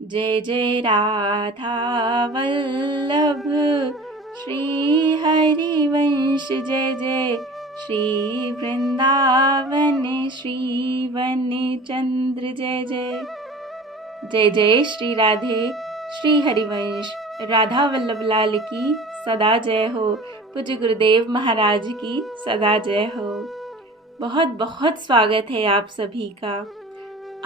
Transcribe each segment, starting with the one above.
जय जय राधा वल्लभ श्री हरिवंश, जय जय श्री वृंदावन श्री वन चंद्र, जय जय जय जय श्री राधे श्री हरिवंश। राधा वल्लभ लाल की सदा जय हो। पूज्य गुरुदेव महाराज की सदा जय हो। बहुत बहुत स्वागत है आप सभी का।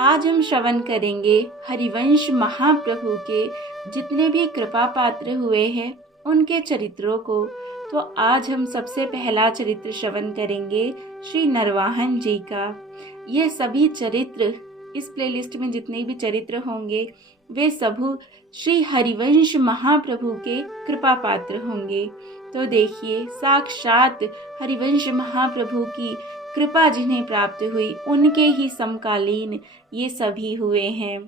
आज हम श्रवण करेंगे हरिवंश महाप्रभु के जितने भी कृपा पात्र हुए हैं उनके चरित्रों को। तो आज हम सबसे पहला चरित्र श्रवण करेंगे श्री नरवाहन जी का। ये सभी चरित्र इस प्लेलिस्ट में जितने भी चरित्र होंगे वे सब श्री हरिवंश महाप्रभु के कृपा पात्र होंगे। तो देखिए, साक्षात हरिवंश महाप्रभु की कृपा जिन्हें प्राप्त हुई उनके ही समकालीन ये सभी हुए हैं।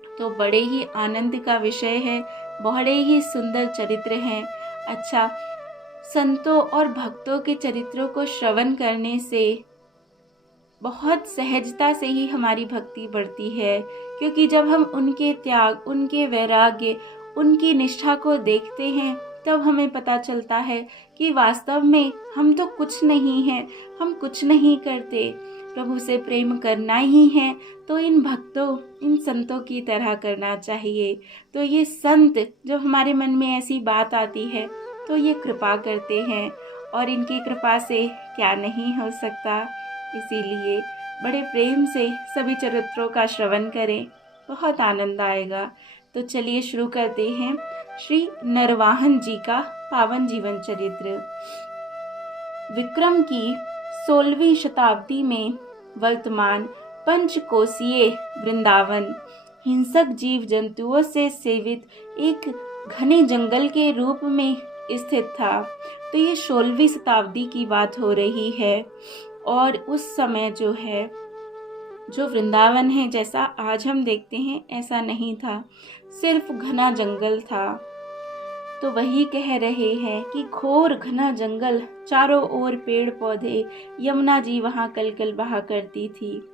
तो बड़े ही आनंद का विषय है, बड़े ही सुंदर चरित्र हैं। अच्छा, संतों और भक्तों के चरित्रों को श्रवण करने से बहुत सहजता से ही हमारी भक्ति बढ़ती है, क्योंकि जब हम उनके त्याग, उनके वैराग्य, उनकी निष्ठा को देखते हैं तब हमें पता चलता है कि वास्तव में हम तो कुछ नहीं हैं, हम कुछ नहीं करते। प्रभु से प्रेम करना ही है तो इन भक्तों, इन संतों की तरह करना चाहिए। तो ये संत जब हमारे मन में ऐसी बात आती है तो ये कृपा करते हैं, और इनकी कृपा से क्या नहीं हो सकता। इसीलिए बड़े प्रेम से सभी चरित्रों का श्रवण करें, बहुत आनंद आएगा। तो चलिए शुरू करते हैं श्री नरवाहन जी का पावन जीवन चरित्र। विक्रम की 16वीं शताब्दी में वर्तमान पंचकोसीय वृंदावन हिंसक जीव जंतुओं से सेवित एक घने जंगल के रूप में स्थित था। तो ये 16वीं शताब्दी की बात हो रही है, और उस समय जो वृंदावन है जैसा आज हम देखते हैं ऐसा नहीं था, सिर्फ घना जंगल था। तो वही कह रहे हैं कि घोर घना जंगल, चारों ओर पेड़ पौधे, यमुना जी वहाँ कल कल बहा करती थी।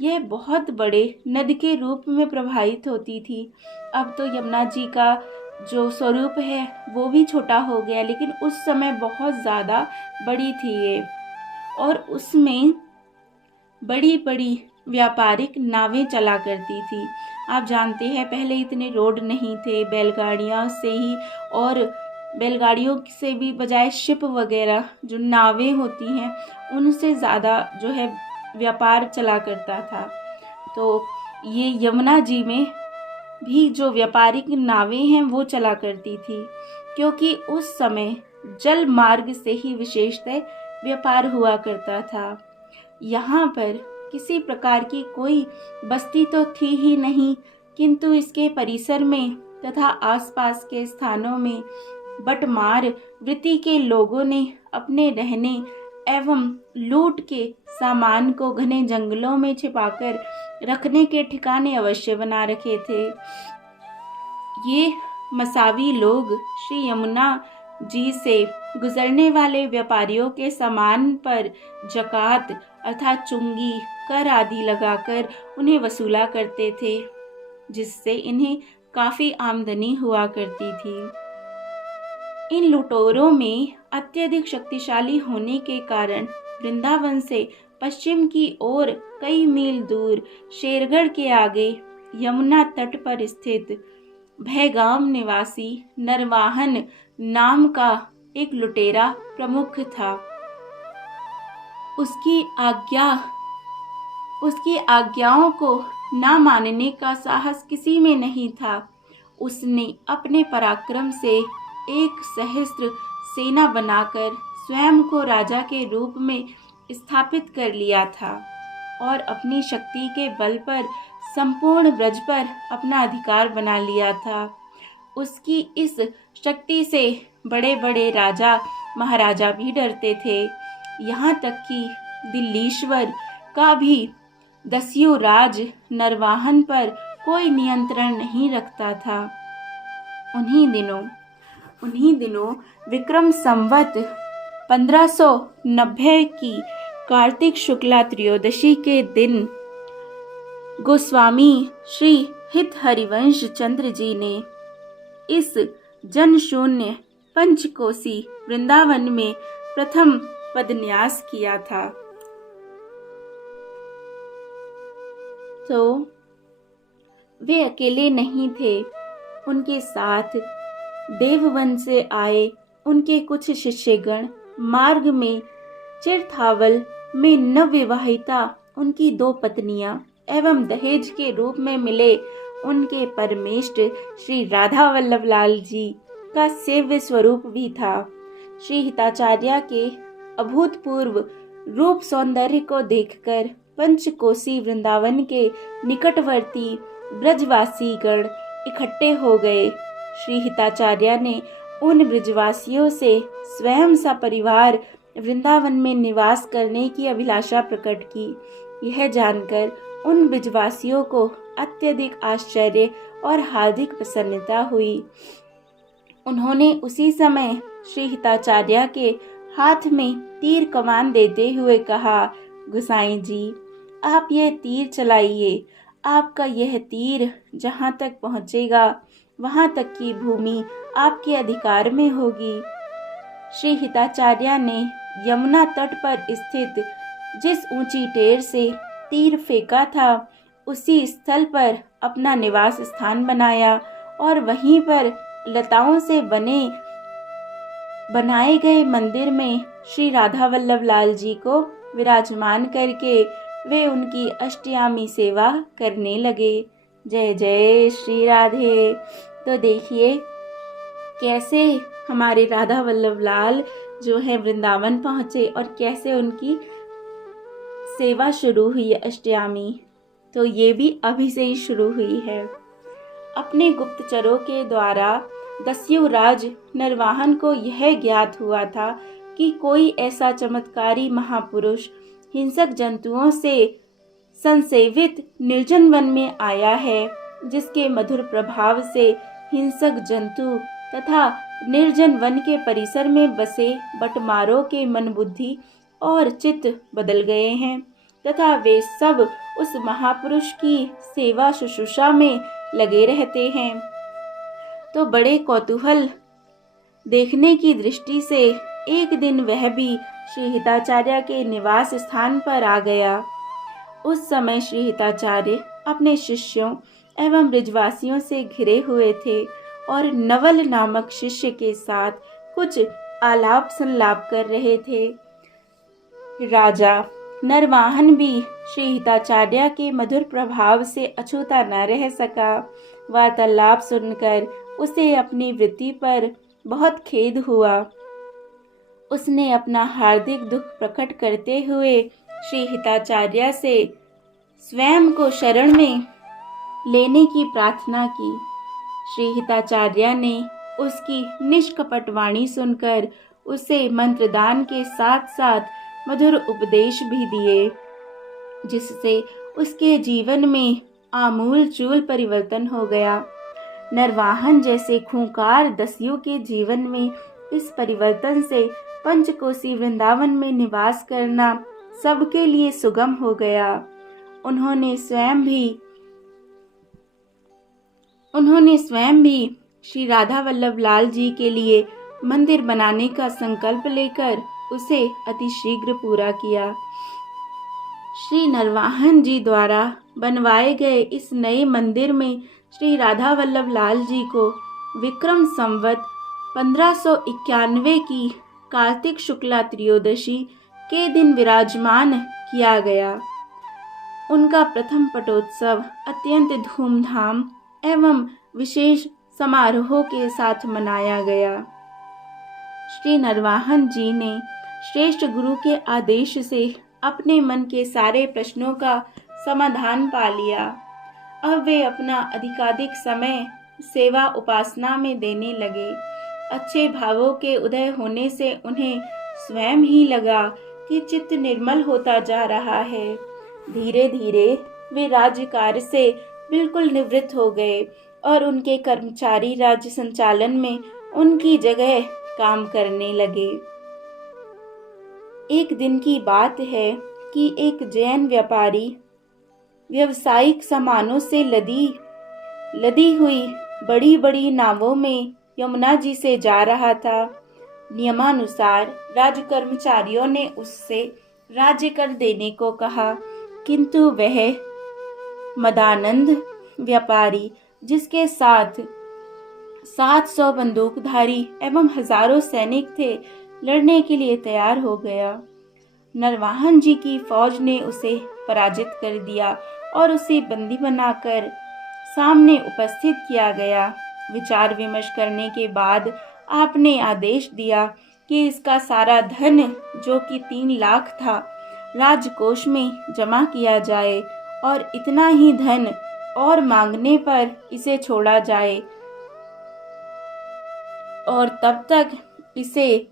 यह बहुत बड़े नद के रूप में प्रवाहित होती थी। अब तो यमुना जी का जो स्वरूप है वो भी छोटा हो गया, लेकिन उस समय बहुत ज़्यादा बड़ी थी ये, और उसमें बड़ी बड़ी व्यापारिक नावें चला करती थी। आप जानते हैं पहले इतने रोड नहीं थे, बैलगाड़ियों से ही, और बैलगाड़ियों से भी बजाय शिप वगैरह जो नावें होती हैं उनसे ज़्यादा जो है व्यापार चला करता था। तो ये यमुना जी में भी जो व्यापारिक नावें हैं वो चला करती थी, क्योंकि उस समय जल मार्ग से ही विशेषतः व्यापार हुआ करता था। यहाँ पर किसी प्रकार की कोई बस्ती तो थी ही नहीं, किंतु इसके परिसर में तथा आसपास के स्थानों में बटमार वृत्ति के लोगों ने अपने रहने एवं लूट के सामान को घने जंगलों में छिपाकर रखने के ठिकाने अवश्य बना रखे थे। ये मसावी लोग श्री यमुना जी से गुजरने वाले व्यापारियों के सामान पर जकात अर्थात चुंगी, कर आदि लगाकर उन्हें वसूला करते थे, जिससे इन्हें काफी आमदनी हुआ करती थी। इन लुटेरों में अत्यधिक शक्तिशाली होने के कारण वृंदावन से पश्चिम की ओर कई मील दूर शेरगढ़ के आगे यमुना तट पर स्थित भयगाम निवासी नरवाहन नाम का एक लुटेरा प्रमुख था। उसकी आज्ञाओं को ना मानने का साहस किसी में नहीं था। उसने अपने पराक्रम से एक सहस्त्र सेना बनाकर स्वयं को राजा के रूप में स्थापित कर लिया था, और अपनी शक्ति के बल पर संपूर्ण ब्रज पर अपना अधिकार बना लिया था। उसकी इस शक्ति से बड़े बड़े राजा महाराजा भी डरते थे, यहाँ तक कि दिल्लीश्वर का भी दस्यु राज नरवाहन पर कोई नियंत्रण नहीं रखता था। उन्हीं दिनों विक्रम संवत 1590 की कार्तिक शुक्ला त्रयोदशी के दिन गोस्वामी श्री हित हरिवंश चंद्र जी ने इस जनशून्य पंचकोसी वृंदावन में प्रथम पदन्यास किया था। तो वे अकेले नहीं थे, उनके साथ देववन से आए उनके कुछ शिष्यगण, मार्ग में चिरथावल में नवविवाहिता उनकी 2 पत्नियां एवं दहेज के रूप में मिले उनके परमेष्ट श्री राधा वल्लभ लाल जी का सेव्य स्वरूप भी था। श्री हिताचार्य के अभूतपूर्व रूप सौंदर्य को देखकर पंचकोसी वृंदावन के निकटवर्ती ब्रजवासी गण इकट्ठे हो गए। श्री हिताचार्य ने उन ब्रजवासियों से स्वयं सपरिवार वृंदावन में निवास करने की अभिलाषा प्रकट की। यह जानकर उन ब्रजवासियों को अत्यधिक आश्चर्य और हार्दिक प्रसन्नता हुई। उन्होंने उसी समय श्री हिताचार्य के हाथ में तीर कमान देते हुए कहा, गोसाई जी, आप यह तीर चलाइए। आपका यह तीर जहाँ तक पहुँचेगा वहाँ तक की भूमि आपके अधिकार में होगी। श्री हिताचार्य ने यमुना तट पर स्थित जिस ऊंची टेर से तीर फेंका था उसी स्थल पर अपना निवास स्थान बनाया और वहीं पर लताओं से बनाए गए मंदिर में श्री राधा वल्लभ लाल जी को विराजमान करके वे उनकी अष्टयामी सेवा करने लगे। जय जय श्री राधे। तो देखिए कैसे हमारे राधा वल्लभ लाल जो है वृंदावन पहुंचे और कैसे उनकी सेवा शुरू हुई अष्टयामी। तो ये भी अभी से ही शुरू हुई है। अपने गुप्तचरों के द्वारा दस्यु राज नरवाहन को यह ज्ञात हुआ था कि कोई ऐसा चमत्कारी महापुरुष हिंसक जंतुओं से संसेवित निर्जन वन में आया है, जिसके मधुर प्रभाव से हिंसक जंतु तथा निर्जन वन के परिसर में बसे बटमारों के मन बुद्धि और चित्त बदल गए हैं तथा वे सब उस महापुरुष की सेवा शुश्रूषा में लगे रहते हैं। तो बड़े कौतूहल देखने की दृष्टि से एक दिन वह भी श्री हिताचार्य के निवास स्थान पर आ गया। उस समय श्री हिताचार्य अपने शिष्यों एवं ब्रजवासियों से घिरे हुए थे और नवल नामक शिष्य के साथ कुछ आलाप संलाप कर रहे थे। राजा नरवाहन भी श्री हिताचार्य के मधुर प्रभाव से अछूता न रह सका। वार्तालाप सुनकर उसे अपनी वृत्ति पर बहुत खेद हुआ। उसने अपना हार्दिक दुख प्रकट करते हुए श्री हिताचार्य से स्वयं को शरण में लेने की प्रार्थना की। श्री हिताचार्य ने उसकी निष्कपट वाणी सुनकर उसे मंत्रदान के साथ साथ मधुर उपदेश भी दिए, जिससे उसके जीवन में आमूल चूल परिवर्तन हो गया। नरवाहन जैसे खूंखार दस्यु के जीवन में इस परिवर्तन से पंचकोसी वृंदावन में निवास करना सबके लिए सुगम हो गया। उन्होंने स्वयं भी श्री राधा वल्लभ लाल जी के लिए मंदिर बनाने का संकल्प लेकर उसे अतिशीघ्र पूरा किया। श्री नरवाहन जी द्वारा बनवाए गए इस नए मंदिर में श्री राधा वल्लभ लाल जी को विक्रम संवत 1591 की कार्तिक शुक्ला त्रयोदशी के दिन विराजमान किया गया। उनका प्रथम पटोत्सव अत्यंत धूमधाम एवं विशेष समारोह के साथ मनाया गया। श्री नरवाहन जी ने श्रेष्ठ गुरु के आदेश से अपने मन के सारे प्रश्नों का समाधान पा लिया। अब वे अपना अधिकाधिक समय सेवा उपासना में देने लगे। अच्छे भावों के उदय होने से उन्हें स्वयं ही लगा कि चित्त निर्मल होता जा रहा है। धीरे धीरे वे राज्य कार्य से बिल्कुल निवृत्त हो गए और उनके कर्मचारी राज्य संचालन में उनकी जगह काम करने लगे। एक दिन की बात है कि एक जैन व्यापारी व्यावसायिक सामानों से लदी लदी हुई बड़ी बड़ी नावों में यमुना जी से जा रहा था। नियमानुसार राजकर्मचारियों ने उससे राज्य कर देने को कहा, किंतु वह मदानंद व्यापारी, जिसके साथ 700 बंदूकधारी एवं हजारों सैनिक थे, लड़ने के लिए तैयार हो गया। नरवाहन जी की फौज ने उसे पराजित कर दिया और उसे बंदी बनाकर सामने उपस्थित किया गया। विचार विमर्श करने के बाद आपने आदेश दिया कि इसका सारा धन, जो कि 3 लाख था, राजकोष में जमा किया जाए और इतना ही धन और मांगने पर इसे छोड़ा जाए और तब तक इसे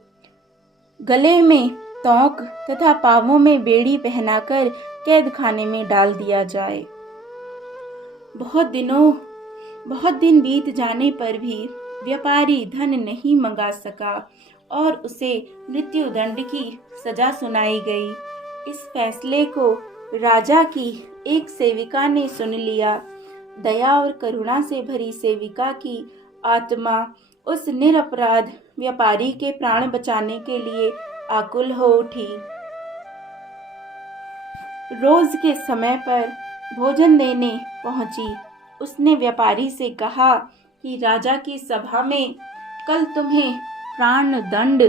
गले में तोंक तथा पांवों में बेड़ी पहनाकर कैद खाने में डाल दिया जाए। बहुत दिन बीत जाने पर भी व्यापारी धन नहीं मंगा सका और उसे मृत्यु दंड की सजा सुनाई गई। इस फैसले को राजा की एक सेविका ने सुन लिया। दया और करुणा से भरी सेविका की आत्मा उस निरपराध व्यापारी के प्राण बचाने के लिए आकुल हो उठी। रोज के समय पर भोजन देने पहुंची। उसने व्यापारी से कहा कि राजा की सभा में कल तुम्हें प्राण दंड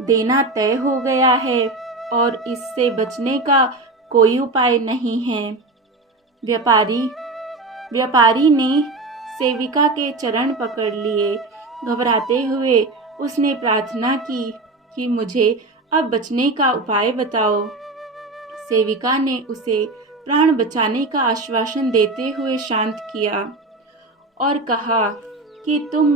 देना तय हो गया है और इससे बचने का कोई उपाय नहीं है। व्यापारी ने सेविका के चरण पकड़ लिए। घबराते हुए उसने प्रार्थना की कि मुझे अब बचने का उपाय बताओ। सेविका ने उसे प्राण बचाने का आश्वासन देते हुए शांत किया और कहा कि तुम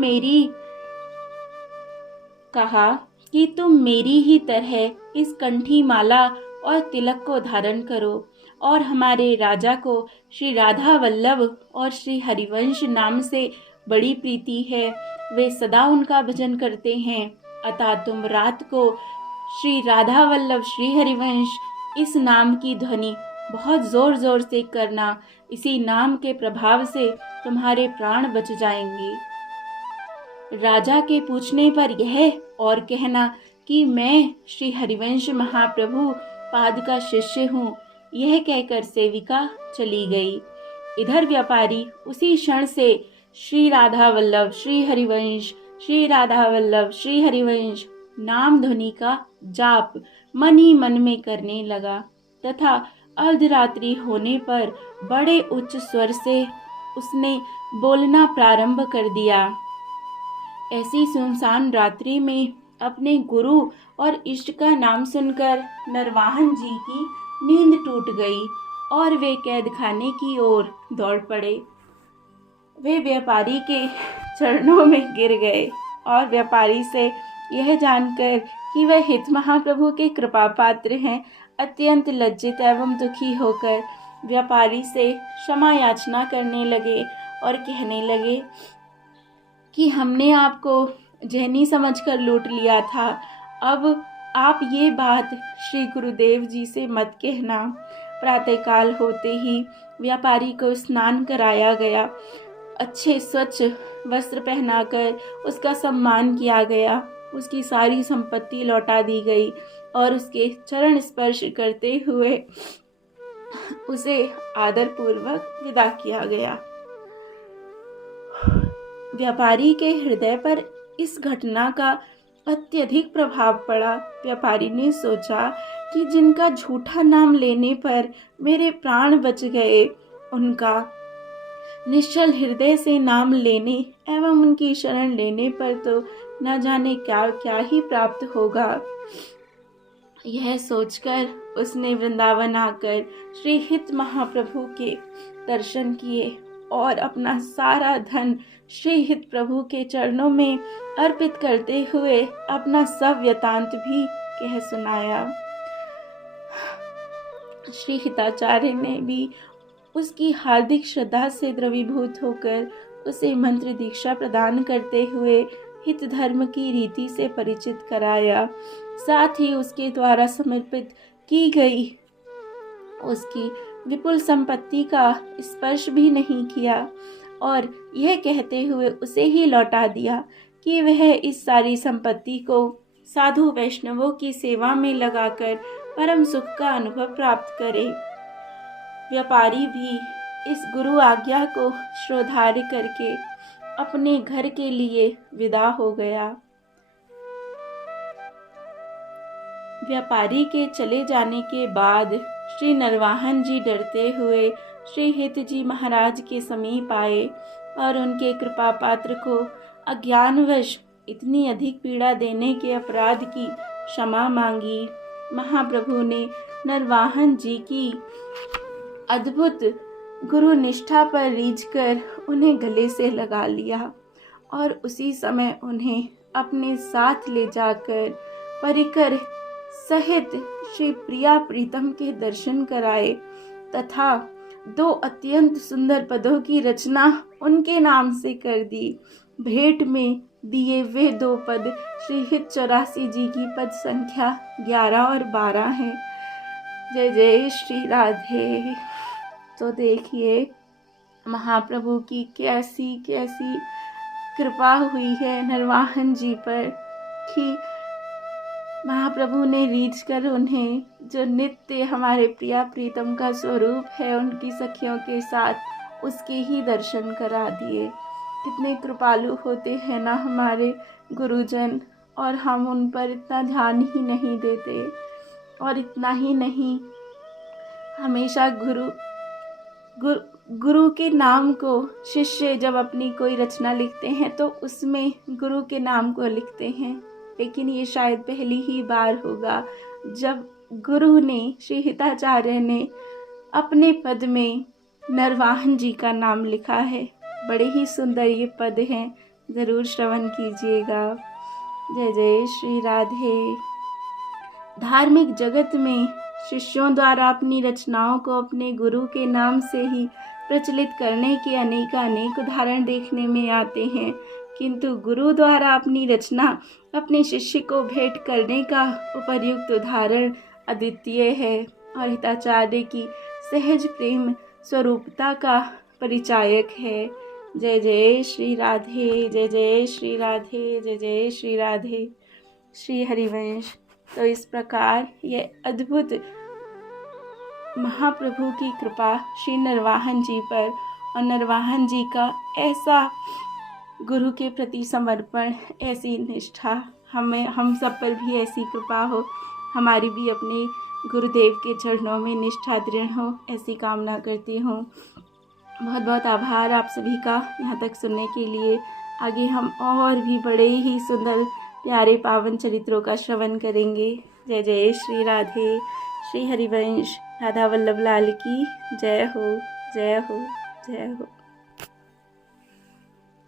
मेरी ही तरह इस कंठी माला और तिलक को धारण करो और हमारे राजा को श्री राधा वल्लभ और श्री हरिवंश नाम से बड़ी प्रीति है। वे सदा उनका भजन करते हैं, अतः तुम रात को श्री राधा वल्लभ श्री हरिवंश इस नाम की ध्वनि बहुत जोर जोर से करना। इसी नाम के प्रभाव से तुम्हारे प्राण बच जाएंगे। राजा के पूछने पर यह और कहना कि मैं श्री हरिवंश महाप्रभु पाद का शिष्य हूँ। यह कहकर सेविका चली गई। इधर व्यापारी उसी क्षण से श्री राधा वल्लभ श्री हरिवंश, श्री राधा वल्लभ श्री हरिवंश नाम ध्वनि का जाप मन ही मन में करने लगा तथा अर्धरात्रि होने पर बड़े उच्च स्वर से उसने बोलना प्रारंभ कर दिया। ऐसी सुनसान रात्रि में अपने गुरु और इष्ट का नाम सुनकर नरवाहन जी की नींद टूट गई और वे कैद खाने की ओर दौड़ पड़े। वे व्यापारी के चरणों में गिर गए और व्यापारी से यह जानकर कि वह हित महाप्रभु के कृपा पात्र हैं, अत्यंत लज्जित एवं दुखी होकर व्यापारी से क्षमा याचना करने लगे और कहने लगे कि हमने आपको जहनी समझकर लूट लिया था। अब आप ये बात श्री गुरुदेव जी से मत कहना। प्रातःकाल होते ही व्यापारी को स्नान कराया गया। अच्छे स्वच्छ वस्त्र पहनाकर उसका सम्मान किया गया। उसकी सारी संपत्ति लौटा दी गई और उसके चरण स्पर्श करते हुए उसे आदरपूर्वक विदा किया गया। व्यापारी के हृदय पर इस घटना का अत्यधिक प्रभाव पड़ा। व्यापारी ने सोचा कि जिनका झूठा नाम लेने पर मेरे प्राण बच गए, उनका निश्चल हृदय से नाम लेने एवं उनकी शरण लेने पर तो न जाने क्या क्या ही प्राप्त होगा। यह सोचकर उसने वृंदावन आकर श्री हित महाप्रभु के दर्शन किए और अपना सारा धन श्री हित प्रभु के चरणों में अर्पित करते हुए अपना सब वृतांत भी कह सुनाया। श्री हिताचार्य ने भी उसकी हार्दिक श्रद्धा से द्रवीभूत होकर उसे मंत्र दीक्षा प्रदान करते हुए हित धर्म की रीति से परिचित कराया। साथ ही उसके द्वारा समर्पित की गई उसकी विपुल संपत्ति का स्पर्श भी नहीं किया। और यह कहते हुए उसे ही लौटा दिया कि वह इस सारी संपत्ति को साधु वैष्णवों की सेवा में लगाकर परम सुख का अनुभव प्राप्त करे। व्यापारी भी इस गुरु आज्ञा को श्रोधार्य करके अपने घर के लिए विदा हो गया। व्यापारी के चले जाने के बाद श्री नरवाहन जी डरते हुए श्री हित जी महाराज के समीप आए और उनके कृपा पात्र को अज्ञानवश इतनी अधिक पीड़ा देने के अपराध की क्षमा मांगी। महाप्रभु ने नरवाहन जी की अद्भुत गुरु निष्ठा पर रीझकर उन्हें गले से लगा लिया और उसी समय उन्हें अपने साथ ले जाकर परिकर सहित श्री प्रिया प्रीतम के दर्शन कराए तथा 2 अत्यंत सुंदर पदों की रचना उनके नाम से कर दी। भेंट में दिए वे 2 पद श्री हित 84 जी की पद संख्या 11 और 12 हैं। जय जय श्री राधे। तो देखिए महाप्रभु की कैसी कैसी कृपा हुई है नरवाहन जी पर कि महाप्रभु ने रीझ कर उन्हें जो नित्य हमारे प्रिया प्रीतम का स्वरूप है उनकी सखियों के साथ उसके ही दर्शन करा दिए। कितने कृपालु होते हैं ना हमारे गुरुजन, और हम उन पर इतना ध्यान ही नहीं देते। और इतना ही नहीं, हमेशा गुरु के नाम को शिष्य जब अपनी कोई रचना लिखते हैं तो उसमें गुरु के नाम को लिखते हैं, लेकिन ये शायद पहली ही बार होगा जब गुरु ने श्री हिताचार्य ने अपने पद में नरवाहन जी का नाम लिखा है। बड़े ही सुंदर ये पद हैं, ज़रूर श्रवण कीजिएगा। जय जय श्री राधे। धार्मिक जगत में शिष्यों द्वारा अपनी रचनाओं को अपने गुरु के नाम से ही प्रचलित करने के अनेक उदाहरण देखने में आते हैं, किंतु गुरु द्वारा अपनी रचना अपने शिष्य को भेंट करने का उपर्युक्त उदाहरण अद्वितीय है और हिताचार्य की सहज प्रेम स्वरूपता का परिचायक है। जय जय श्री राधे, जय जय श्री राधे, जय जय श्री राधे। श्री हरिवंश। तो इस प्रकार ये अद्भुत महाप्रभु की कृपा श्री नरवाहन जी पर और नरवाहन जी का ऐसा गुरु के प्रति समर्पण, ऐसी निष्ठा, हम सब पर भी ऐसी कृपा हो, हमारी भी अपने गुरुदेव के चरणों में निष्ठा दृढ़ हो, ऐसी कामना करती हूँ। बहुत बहुत आभार आप सभी का यहाँ तक सुनने के लिए। आगे हम और भी बड़े ही सुंदर प्यारे पावन चरित्रों का श्रवण करेंगे। जय जय श्री राधे। श्री हरिवंश। राधा वल्लभ लाल की जय हो, जय हो, जय हो।